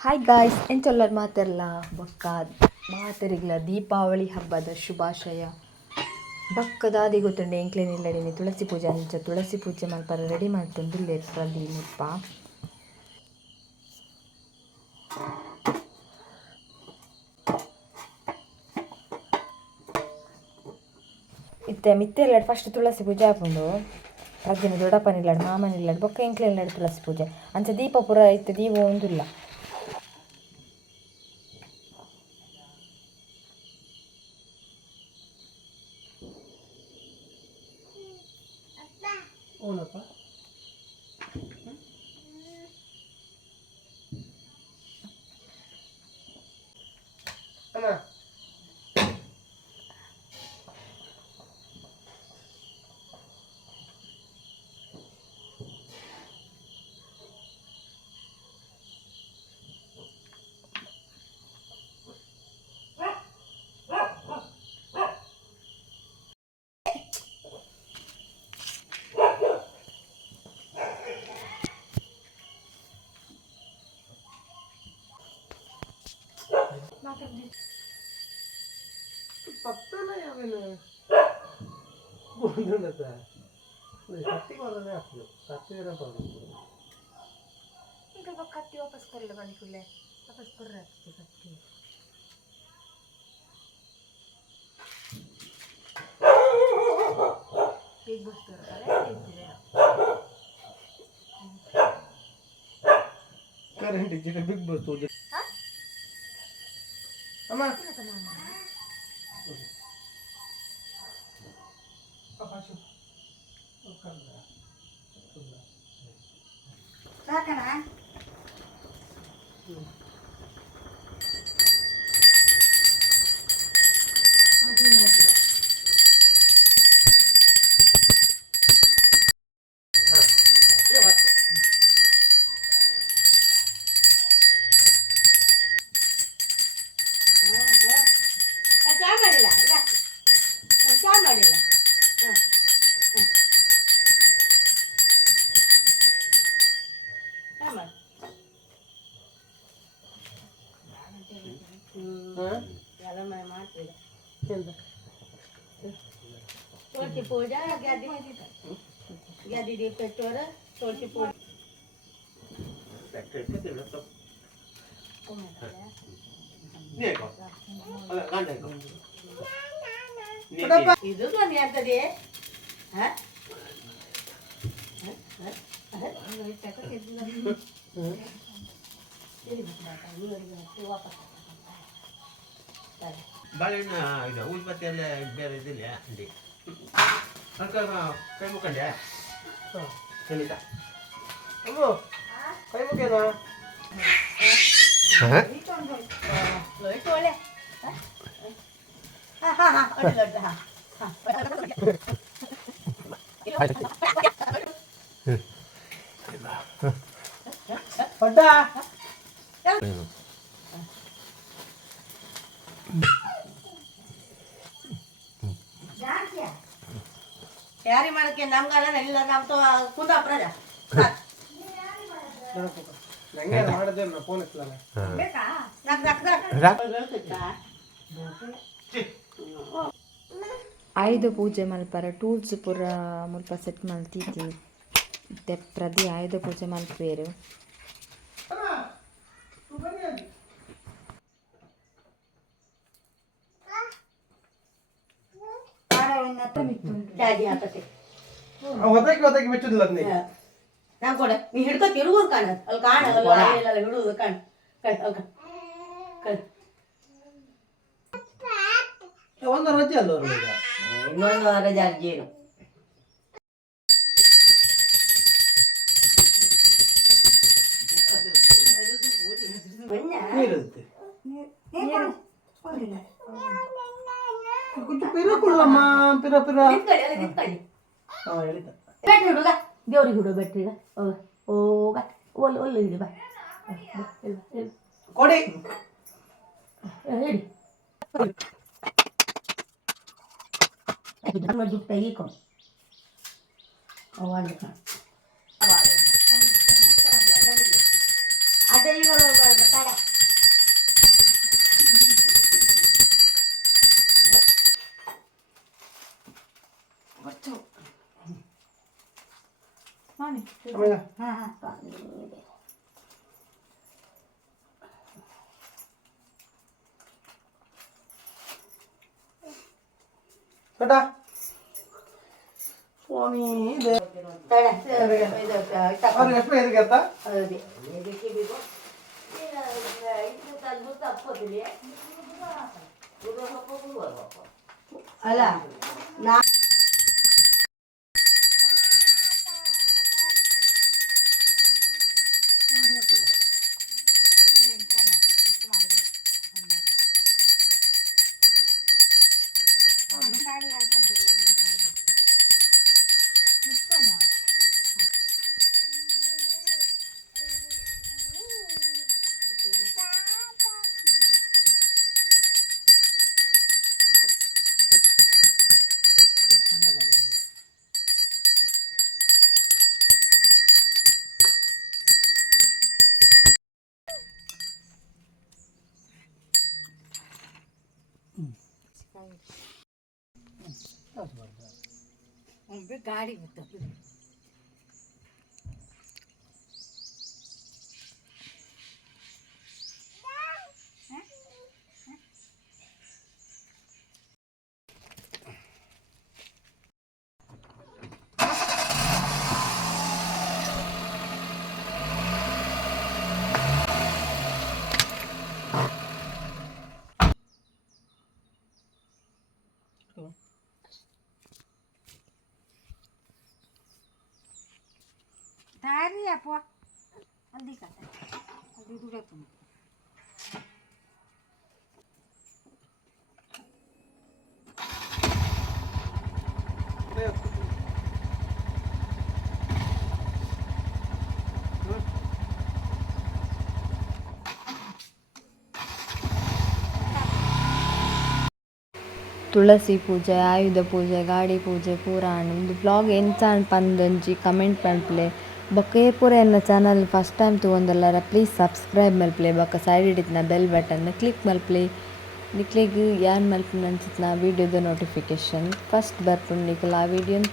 Hi guys ಎಂಚೊಲ್ಲರು ಮಾತೆರ್ಲ ಬೊಕ್ಕ ಮಾತೆರಿಗ್ಲ ದೀಪಾವಳಿ ಹಬ್ಬದ ಶುಭಾಶಯ. ಬಕ್ಕದಾದಿ ಗೊತ್ತುಂಡೆ ಎಂಕ್ಲೇನು ಇಲ್ಲಡಿನಿ ತುಳಸಿ ಪೂಜೆ ಅಂಚ ತುಳಸಿ ಪೂಜೆ ಮಲ್ಪರ ರೆಡಿ ಮಾಡ್ತೊಂದು ಪ್ರದಿ ಮುಪ್ಪ ಇತ್ತೆ ಮಿತ್ತೆ ಇಲ್ಲಾಡು ಫಸ್ಟ್ ತುಳಸಿ ಪೂಜೆ ಹಾಕೊಂಡು ಪ್ರದಿನ ದೊಡ್ಡಪ್ಪನ ಇಲ್ಲಾಡು ಮಾಮನ ಇಲ್ಲಾಡು ಬೊಕ್ಕ ಎಂಕ್ಲೇನು ಇಲ್ಲಾಡು ತುಳಸಿ ಪೂಜೆ ಅಂಚ ದೀಪ ಪೂರ ಇತ್ತು ದೀಪ ಒಂದಿಲ್ಲ. ಓನಪ್ಪ ಅಮ್ಮ ಪತ್ತನ ಯಾವೇನು ಬೋಂದನದ ಕತ್ತಿ ಬರನೇ ಆಗ್ತದೆ ಕತ್ತಿರ ಬರಬೇಕು ಈಗ ಕತ್ತಿ ವಾಪಸ್ ಕರಲ್ಲ ಬನ್ನಿಕುಲ್ಲೆ ವಾಪಸ್ ಕೊರ್ರೆ ಆಗ್ತದೆ ಕತ್ತಿ ಬಿಗ್ ಬಾಸ್ ಕರೆಂಟ್ ಇದ್ದರೆ ಬಿಗ್ ಬಾಸ್ ತೋಜ ಅಮ್ಮ ಸಾಕನಾ तुलसी पूजा गद्दी दी पेटोर तुलसी पूजा ಇದು ಬನ್ನಿ ಅಂತದೆ ಬಾಳೆಹಣ್ಣ ಇದು ಉಲ್ಪತ್ತಿ ಎಲ್ಲ ಬೇರೆ ಇದಿಲ್ಲ ಅಂಡಿ ಅದ್ಕ ಕೈ ಮುಖಂಡೆ ಖಂಡಿತ ಅಮ್ಮ ಕೈ ಮುಖೇನಾ ಒಳ್ಳೆ ಪಡ್ಡ ಯಾರಿ ಮಾಡಕ್ಕೆ ನಮ್ಗಲ್ಲ ಇಲ್ಲ ನಮ್ದು ಕುಂದಾಪುರ ನಂಗೆ ಮಾಡಿದೆ ನಾ ಫೋನ್ ಇತ್ತಲ್ಲ ಬೇಕಾ ಆಯುಧ ಪೂಜೆ ಮಲ್ಪರ ಟೂಲ್ಸ್ ಪೂರ ಮುಲ್ಪ ಸೆಟ್ ಮಲ್ತಿದ್ದಿ ಇತ್ತೆ ಪ್ರದಿ ಆಯುಧ ಪೂಜೆ ಮಲ್ಪೇರು. ಹೊತ್ತಕ್ಕೆ ಬಿಚ್ಚುದಿಲ್ಲ ನೀ ನಾನು ಕೊಡ ನೀ ಹಿಡ್ಕೊ ತಿರುಗೋದು ಕಾಣ ಅಲ್ಲಿ ಕಾಣಲ್ಲ ಹಿಡುದು ಕಾಣ ಒಂದು ರಜೆ ಅಲ್ಲ ಅವ್ರಿಗೆ ಇನ್ನೊಂದು ವಾರ ಜಾಸ್ತಿ ಏನು ನೀರಿರುತ್ತೆ ಕೊಂಚ ಪಿರ ಕೊಡಲಮ್ಮ ಪಿರ ಪಿರ ಹಾಂ ಹೇಳಿದ ಬೆಟ್ಟ ಹಿಡುಗ ದೇವ್ರಿಗೆ ಹಿಡು ಬೆಟ್ಟ ಹಿಡ ಹೋಗ ಒಲ್ಲು ಹಿಡಿ ಬಾ ಕೊಡಿ ಹಿಡಿ ಜುಟ್ಟ ಈಕೊ ಅದೇ ಈಗ ಬೇಟ ಸೋನಿ ಇದೆ ಅವ್ರಿಗೆ ಎಷ್ಟು ಇದಕ್ಕೆ ಅತ್ತ ಅಲ್ಲ ನಾ ಗಾಡಿ tari apa aldi kata aldi dulu pun ತುಳಸಿ ಪೂಜೆ ಆಯುಧ ಪೂಜೆ ಗಾಡಿ ಪೂಜೆ ಪೂರಾಣ ಒಂದು ಬ್ಲಾಗ್ ಎಂತ ಪಂದೊಂಜಿ ಕಮೆಂಟ್ ಮಲ್ಪಲೆ ಬೊಕ್ಕ ಪೂರ ಎನ್ನ ಚಾನಲ್ ಫಸ್ಟ್ ಟೈಮ್ ತಗೊಂಡಲ್ಲಾರ ಪ್ಲೀಸ್ ಸಬ್ಸ್ಕ್ರೈಬ್ ಮಲ್ಪಲೆ ಬೊಕ್ಕ ಸೈಡ್ ಇಡಿತ್ನ ಬೆಲ್ ಬಟನ್ ಕ್ಲಿಕ್ ಮಲ್ಪಲೆ ನಿಕ್ಲೆಗ್ ಯಾನ್ ಮಲ್ಪನ ಅನ್ಸಿತ್ನ ವೀಡಿಯೋದ ನೋಟಿಫಿಕೇಶನ್ ಫಸ್ಟ್ ಬರ್ಪುಂಡು ನಿಕ್ಲ ಆ ವಿಡಿಯೋನ್